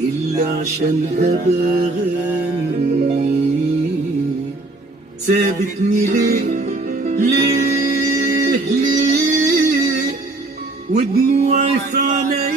إلا عشانها بغني. سابتني ليه ليه ليه ودموعي في عيني